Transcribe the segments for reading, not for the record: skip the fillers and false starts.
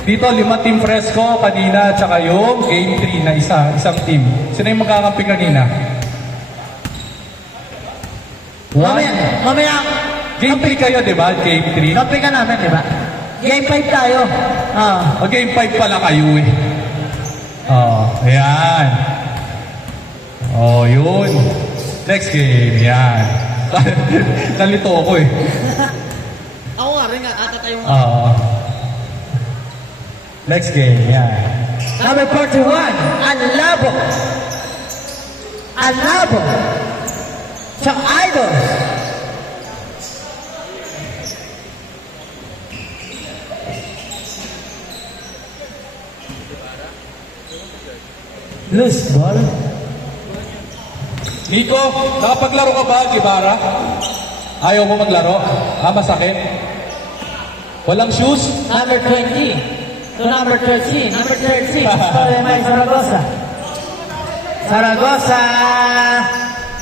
Dito, 5 team Fresco kanina, tsaka yung game 3 na isang team. Sino yung magkakampi kanina? Mamaya. Game 3 kayo, di ba? Game 3? Kampi ka namin, di ba? Game 5 tayo. Game 5 pala kayo eh. Ayan. Yun. Next game, yan. Nalito ako eh. Ako nga rin, ata tayong... Next game, yan. Number 41, Alabo. Sa Idol. Loose ball. Nico, nakapaglaro ka ba, Gibara? Ayaw mo maglaro? Masakit? Walang shoes? Number 20 to number 13. Number 13. May Zaragoza.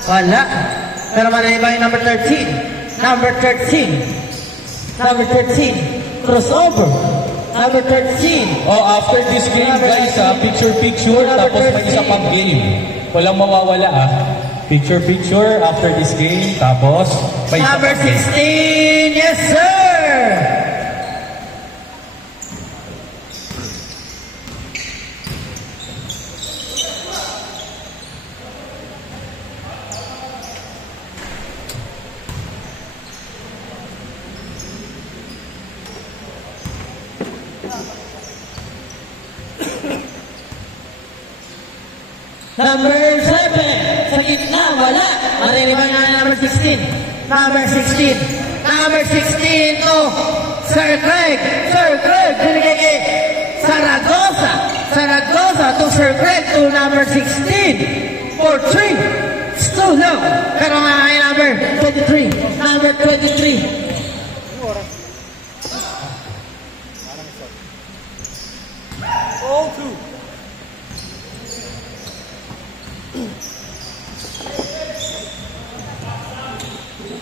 Wala. Pero maliba yung number 13. Number 13. Crossover. Number 13. After this game, guys, picture, tapos may isa pang game. Walang mawawala, Picture after this game, tapos may isa number pang game. 16. Yes, sir. Number 7, sa gitna, wala. Maririban nga number 16. Number 16 to Sir Greg. Binigay kay Zaragoza to Sir Greg to number 16. For 3. It's too low. Pero nga ay number 23. Number 23.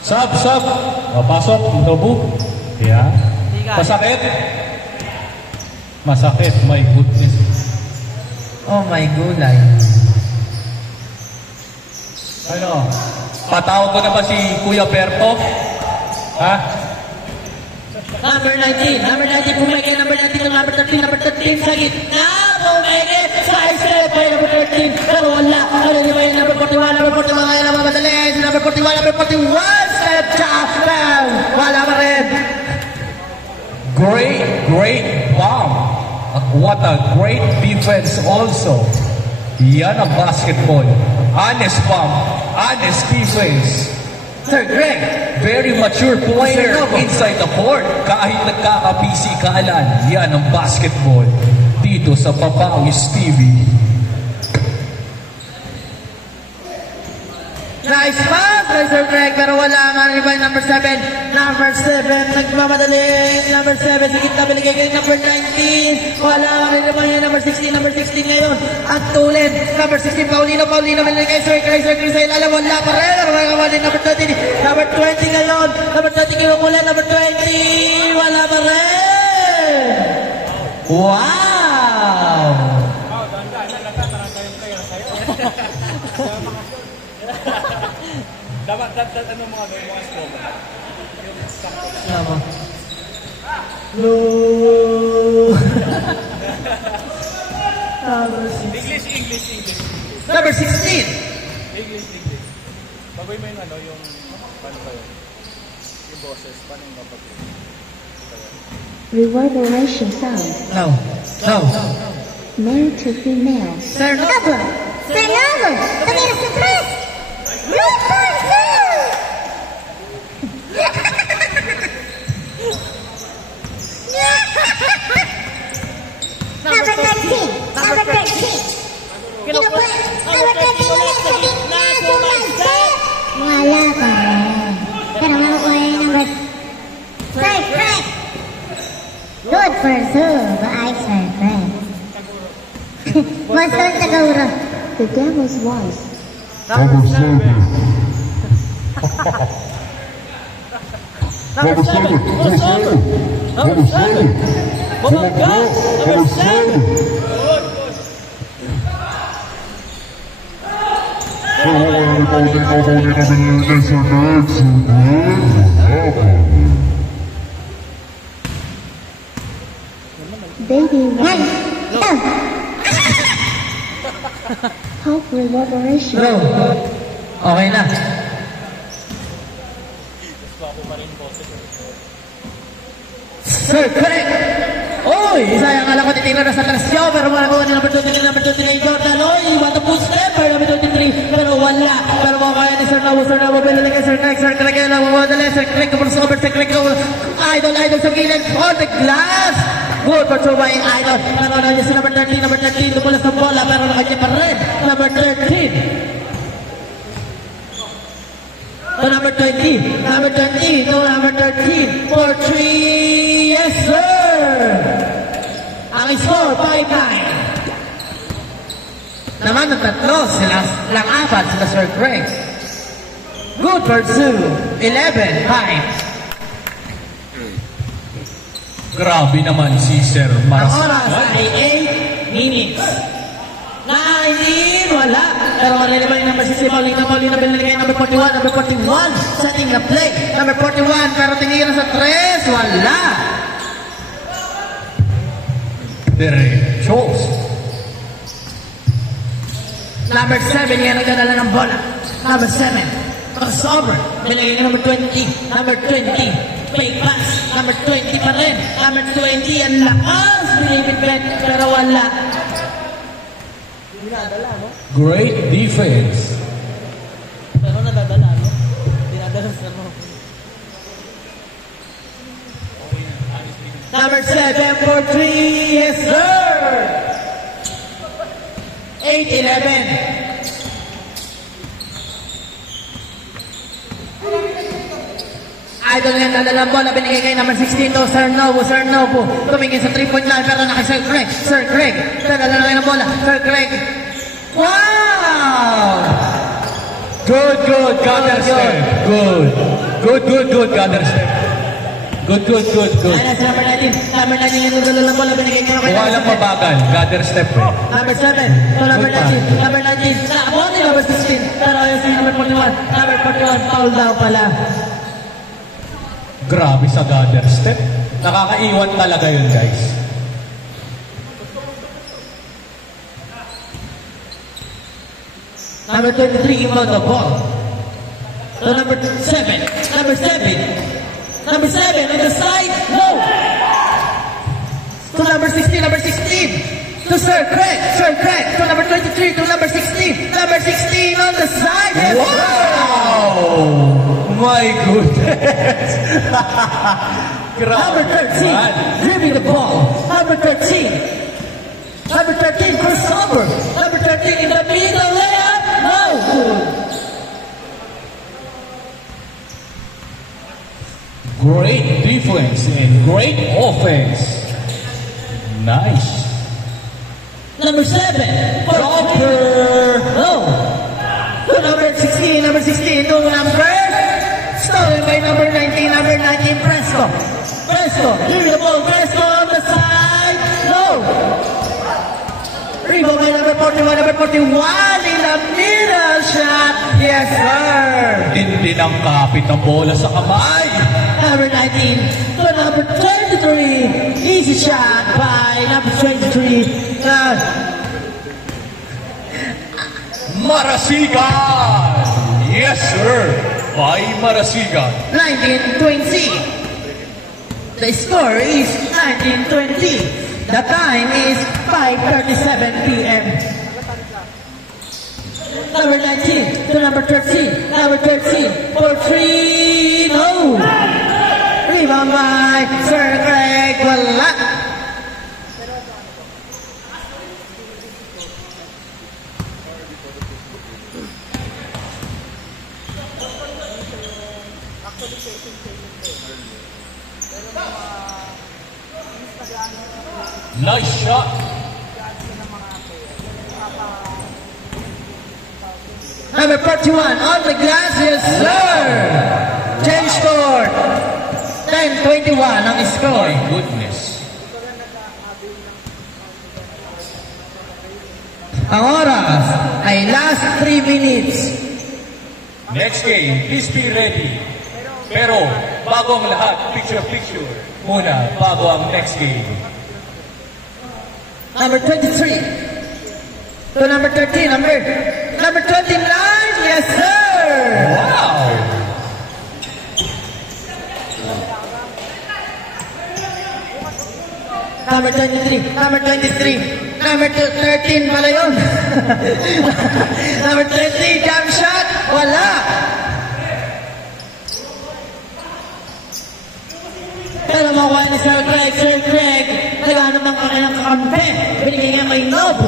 Sub. Pasok. Lobo. Yeah. Masakit. My goodness. Oh my gulay. Patawag ko na ba si Kuya Berto? Number 19, pumeke, number 19 to number 13, sa gitna, pumeke, side step by number 13, pero wala, number 41, number 41, step down, wala pa rin. Great bomb. What a great defense also. Yan ang basketball. Honest bomb, honest defense. Sir Greg, very mature player inside the court. Kahit nagkaka-PCKalan, yan ang basketball dito sa Papawis TV. Nice pass by Sir Greg, pero wala nga rin ba yung number 7. Number 7, nagmamadali. Number 7, sa gitna, binigay kay number 19. Wala nga rin ba yung number 16 ngayon. At tulid, number 16, Paulino, binigay kay Sir Greg sa ilalim. Wala pa rin. Number 20 ngayon. Number 20 kinukulan, number 20. Wala pa rin. Wow! Dapat ano mga gawin mga slow mo? Tama. English. Number 16. English. Bagoy mo yung yung paano ba yun? Yung boses, paano yung bagoy? Reverberation sound. No. Male to female. Sir, no. Fernando, también es surprise. Look for Number 13. Number 13 ulit sa gitna, sumaysay. Wala pa rin. Pero makukuha yung number... Sir Frank. Good for Sue. Ay, Sir Frank. Monster Tagaura. The devil's voice. Number 7. Number 7. Bumangga. Number 7. Baby, one. Hope for liberation. Bro, okay na. Sir Craig! Oy! Sayang alam ko titignan na sa Trasyo, pero wala ko number 23, number 23, Jordan. Oy! What a push stepper, number 23, pero wala. Pero kaya ni Sir Novo, pinili kay Sir Craig, kaya lang mamadali, Sir Craig, kapag sa over, Sir Craig, idol sa gilid, on the glass! Good for two by idol. Pero na si number 13, lumula sa bola, pero nakakya pa rin. Number 13. To number 20, to number 13, for 3, yes sir! Ang score, 5-9. Naman ng tatlo, lang apat sila Sir Craig. Good for 2, 11 times. Grabe naman si Sir Ang Mars. oras ay 8 minutes. 19, wala. Pero wala naman yung number 6, Paulina binigay number 41, setting the play. Number 41, pero tingin sa 3, wala. Derechos. Number 7, yan ang dadala ng bola. Number 7, crossover. Binigay number 20, fake pass. Number 20 pa rin. Number 20, ang lakas. Binibit, pero wala. Great defense. Pero nadadala, no? Dinadala sa no. Number 7 for 3, yes sir! 8-11. Idol yan, dadalang bola, binigay kay number 16 to Sir Novo. Tumingin sa 3-point line, pero naka Sir Craig. Dadalang kayo ng bola, Sir Craig. Wow! Good, gather step. Good, gather step. Good. Ayan si number 19. Number 19 yung dadalang bola, binigay kay number 19. Kung alam mabagal, gather step eh. Number 7, to number 19. Number 19, nakabot ni number 16. Pero ayun si number 41. Number 41, foul daw pala. Grabe sa gather step. Nakakaiwan talaga yun, guys. Number 23, give out the ball. To number 7. Number 7 on the side. No. To number 16. To Sir Craig. To number 23. To number 16. Number 16 on the side. Yes, Wow! My goodness! Number 13, dribbling the ball. Number 13, crossover. Number 13 in the middle layup. No. Great defense and great offense. Nice. Number 7, Dropper. no. To number 16, to number. Stolen by number 19, Fresco. Dribbling the ball, Fresco on the side. No. Rebound by number 41 in the middle shot. Yes, sir. Hindi ng kapit ng bola sa kamay. Number 19 to number 23. Easy shot by number 23. Marasigan! Yes, sir. By Marasigan. 19-20. The score is 19-20. The time is 5:37 p.m. Number 19 to number 13. Number 13 for 3. No. Rebound by Sir Craig. Wala. Nice shot. Number 41 on the glass, yes sir. Change score. 10-21 ang score. My goodness. Ang oras ay last 3 minutes. Next game, please be ready. Pero, bago ang lahat, picture muna, bago ang next game. Number 23. To number 13, number 29, yes sir! Wow! Number 23, number 13 pala yun. Number 20, jump shot, wala. Pero makuha ni Sir Craig, naghanap ng kanilang kakampi. Binigay niya kay Nobu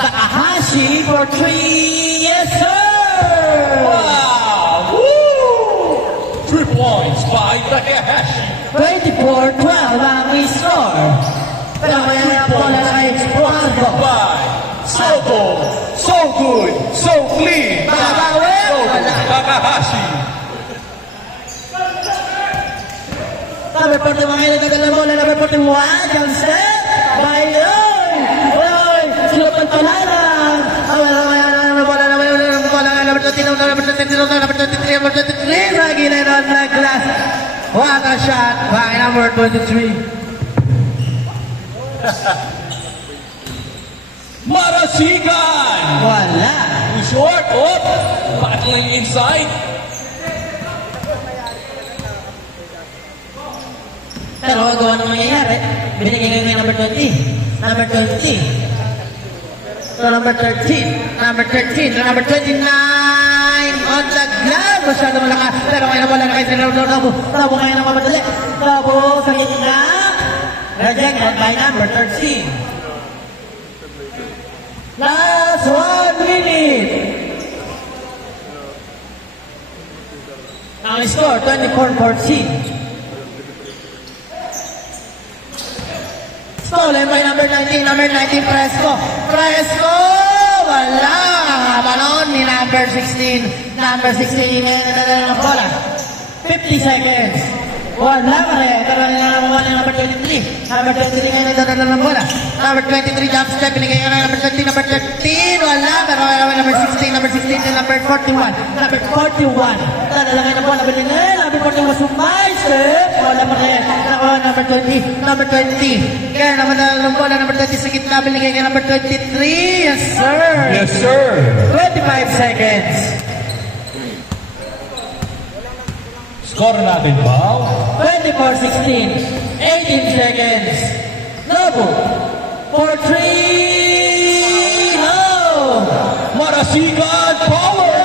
Takahashi for 3, yes sir! Wow! Woo! 3 points by Takahashi. 24-12 ang score. Pero kaya na po na kay Marco. By Sogo, so good, so clean. Babawi, wala. Takahashi. Number 41 ngayon nagdadala bola, number 41, jump step, by Loy! Loy! Sinupan pala lang! Number 23, sa ginanon na glass. What a shot by number 23. Marasigan! Wala! Too short, battling inside. Pero gawa nang mangyayari, binigay ngayon number 20. Number 20. So number 13. Number 13. So number 29. On the glove. Masyado malakas. Pero ngayon wala na kayo sa Nobu. Nobu ngayon ang mamadali. Nobu sa gitna. Rejected by number 13. Last 1 minute. Ang score, 24-14. Stolen by number 19, Fresco. Fresco! Wala! Balon ni number 16. Number 16, ng bola. 50 seconds. Wala pa rin. Pero nilalaman ni number 23. Number 23 ngayon nagdadala ng bola. Number 23, jump step. Binigay nga number 13, number 13. Wala. Pero number 16, number 16, and number 41. Number 41. Dadala ngayon ng bola. Binigay. Number 41, sumay-step. Wala pa rin. Number 20, number 20. Kaya naman ng bola, number 20 sa gitna. Binigay nga number 23. Yes, sir. Yes, sir. 25 seconds. Score natin ba? 24-16, 18 seconds. Nobu, for 3, no! Marasigan, power!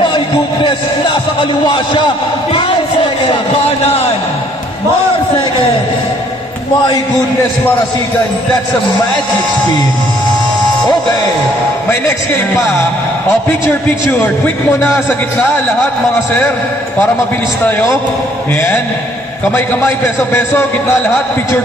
My goodness, nasa kaliwa siya. 5 seconds. Sa kanan. More seconds. My goodness, Marasigan, that's a magic spin. Okay, may next game pa. O, picture. Quick muna sa gitna, lahat mga sir, para mabilis tayo. Ayan. Kamay-kamay, peso-peso, gitna lahat, picture.